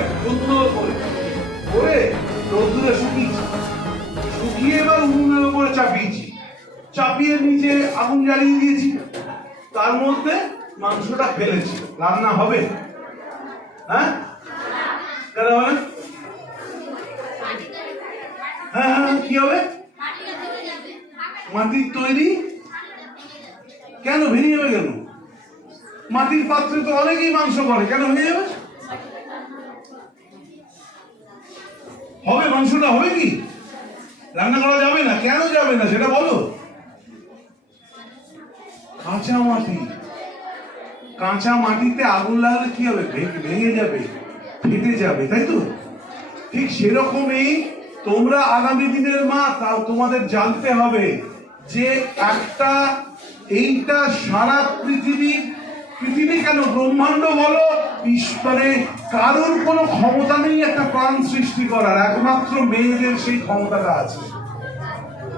হয় সুন্দর করে করে রোদ্দুরে শুকিয়েছি, শুকিয়ে এবার উনুনের উপরে চাপিয়েছি, চাপিয়ে নিচে আগুন জ্বালিয়ে দিয়েছি, তার মধ্যে মাংসটা ফেলেছি। রান্না হবে? হ্যাঁ, কেন হবে? হ্যাঁ হ্যাঁ, কি হবে? মাটির তৈরি, কেন ভেঙে যাবে? কেন? মাটির পাত্রে তো অনেকেই মাংস করে, কেন ভেঙে যাবে? হবে, মাংসটা হবে কি? রান্না করা যাবে না? কেন যাবে না সেটা বলো। কাঁচা মাটি, কাঁচা মাটিতে আগুন লাগলে কি হবে? ভেঙে যাবে, ফেটে যাবে, তাই তো? ঠিক সেরকমই তোমরা আগামী দিনের মা, তাও তোমাদের জানতে হবে যে একটা এইটা সারা পৃথিবী কেন ব্রহ্মাণ্ড বলো, মানে কারোর কোনো ক্ষমতা নেই একটা প্রাণ সৃষ্টি করার, একমাত্র মেয়েদের সেই ক্ষমতাটা আছে।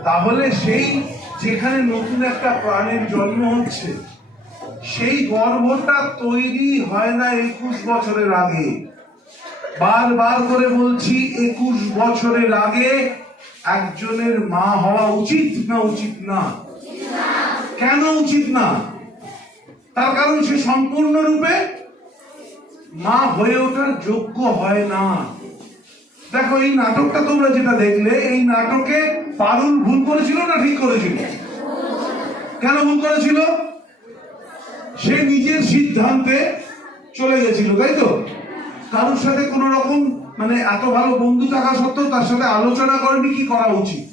তাহলে সেই যেখানে নতুন একটা প্রাণের জন্ম হচ্ছে, সেই গর্ভটা তৈরি হয় না 21 বছরের আগে। বারবার করে বলছি, 21 বছরের আগে একজনের মা হওয়া উচিত না উচিত না? কেন উচিত না? তার কারণ সে সম্পূর্ণরূপে মা হয়ে ওঠার যোগ্য হয় না। দেখো, এই নাটকটা তোমরা যেটা দেখলে, এই নাটকে পারুল ভুল করেছিল না ঠিক করেছিল? কেন ভুল করেছিল? সে নিজের সিদ্ধান্তে চলে গেছিল, তাই তো? কারোর সাথে কোন রকম, মানে এত ভালো বন্ধু থাকা সত্ত্বেও তার সাথে আলোচনা করেনি কি করা উচিত।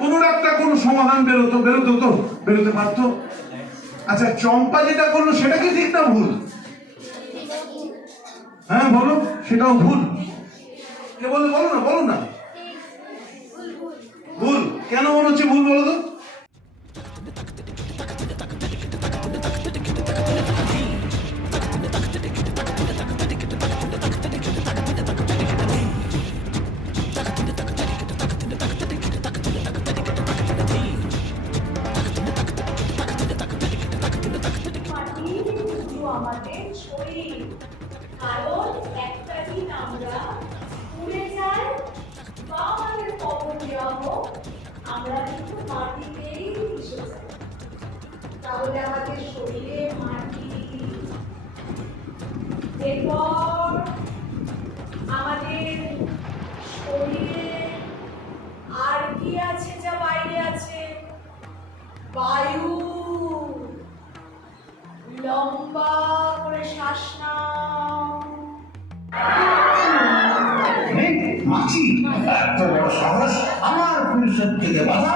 কোন একটা কোন সমাধান বেরোতে পারতো। আচ্ছা, চম্পা যেটা করলো সেটা কি ঠিক না ভুল? হ্যাঁ বলো, সেটাও ভুল। কে বলে? বলো না ভুল। কেন মনে হচ্ছে ভুল বলো তো? আমাদের শরীর, কারণ একটা দিন আমরা পুড়ে যাই বা আমাদের কবর দেওয়া হোক, আমরা কিন্তু মাটিতেই মিশে যাই। তাহলে আমাদের শরীরে মাটি, এরপর আমাদের শরীরে আর কি আছে যা বাইরে আছে? বায়ু। লম্বা করে শ্বাস নাও। মাছি, এত বড় সাহস আমার পরিষদ থেকে বাধা।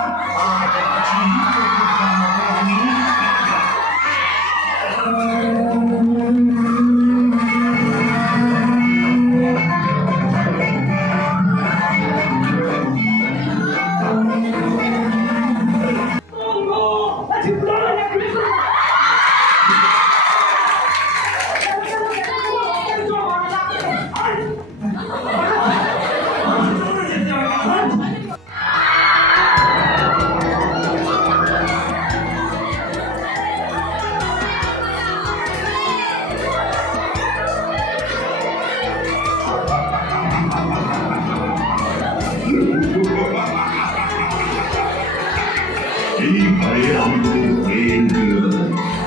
এই ভয়ে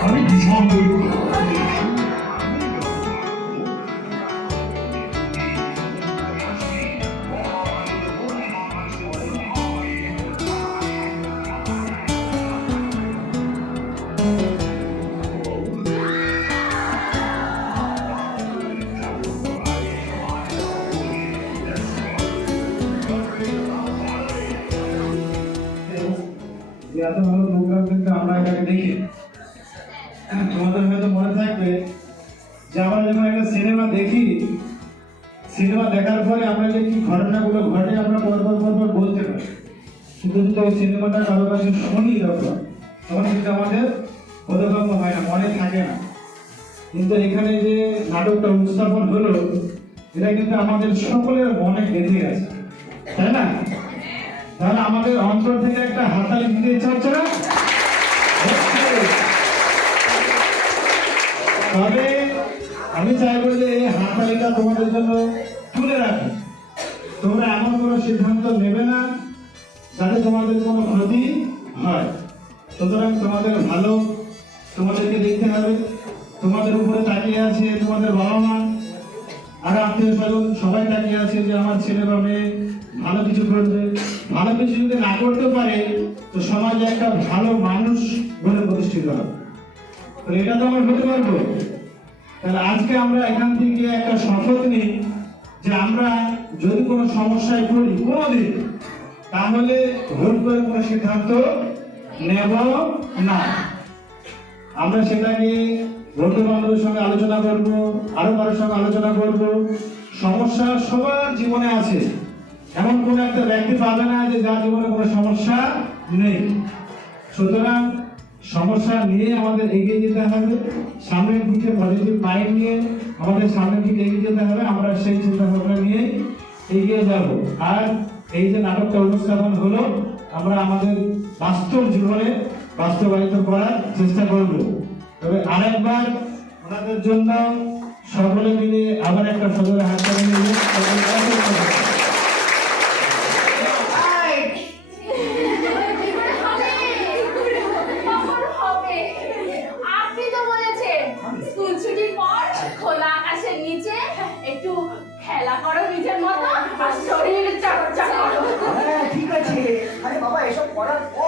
আমি ভীষণ এত ভালো প্রোগ্রাম কিন্তু আমরা এখানে দেখি। তোমাদের হয়তো মনে থাকবে যে আমরা যখন একটা সিনেমা দেখি, সিনেমা দেখার পরে আমরা যে কি ঘটনাগুলো ঘটে আমরা পরপর বলতে পারি। শুধু যদি ওই সিনেমাটা কারো কাছে শুনি তখন কিন্তু আমাদের বোধগম্য হয় না, মনে থাকে না। কিন্তু এখানে যে নাটকটা উপস্থাপন হলো, এটা কিন্তু আমাদের সকলের মনে গেঁথে গেছে, তাই না? তাহলে আমাদের অন্তর থেকে একটা হাততালি দিতে ইচ্ছা হচ্ছে না? তবে আমি চাইবো যে এই হাততালিটা সময়টা তোমাদের জন্য তুলে রাখি। তোমরা এমন কোনো সিদ্ধান্ত নেবে না যাতে তোমাদের কোনো ক্ষতি হয়। সুতরাং তোমাদের ভালো তোমাদেরকে দেখতে হবে। তোমাদের উপরে তাকিয়ে আছে তোমাদের বাবা মা, আর আত্মীয় স্বজন সবাই তাকিয়ে আছে যে আমার ছেলে বা মেয়ে ভালো কিছু করবে। ভালো কিছু যদি না করতে পারে তো সমাজে একটা ভালো মানুষ বলে প্রতিষ্ঠিত হবে। তো এটা তো আমরা হতে পারবো। তাহলে আজকে আমরা এখান থেকে একটা শপথ নিই যে আমরা যদি কোনো সমস্যায় পড়ি কোনোদিন, তাহলে ভুল করে কোনো সিদ্ধান্ত নেব না। আমরা সেটাকে বন্ধু বান্ধবের সঙ্গে আলোচনা করব, আরো কারোর সঙ্গে আলোচনা করব। সমস্যা সবার জীবনে আছে, এমন কোন একটা ব্যক্তি পাবে না যে যার জীবনে কোনো সমস্যা নেই। সুতরাং সমস্যা নিয়ে আমাদের এগিয়ে যেতে হবে, সামনের দিকে পজিটিভ মাইন্ড নিয়ে আমাদের সামনের দিকে এগিয়ে যেতে হবে। আমরা সেই চিন্তা ভাবনা নিয়ে এগিয়ে যাব। আর এই যে নাটকটা উপস্থাপন হলো, আমরা আমাদের বাস্তব জীবনে বাস্তবায়িত করার চেষ্টা করব। তবে আরেকবার ওনাদের জন্য সকলে মিলে আবার একটা সদরে হাত তালি নিয়ে আপনি তো বলেছেন স্কুল ছুটির পর খোলা আকাশের নিচে একটু খেলা করো নিজের মতো আর শরীর চর্চা করো। ঠিক আছে। আরে বাবা, এসব করার পর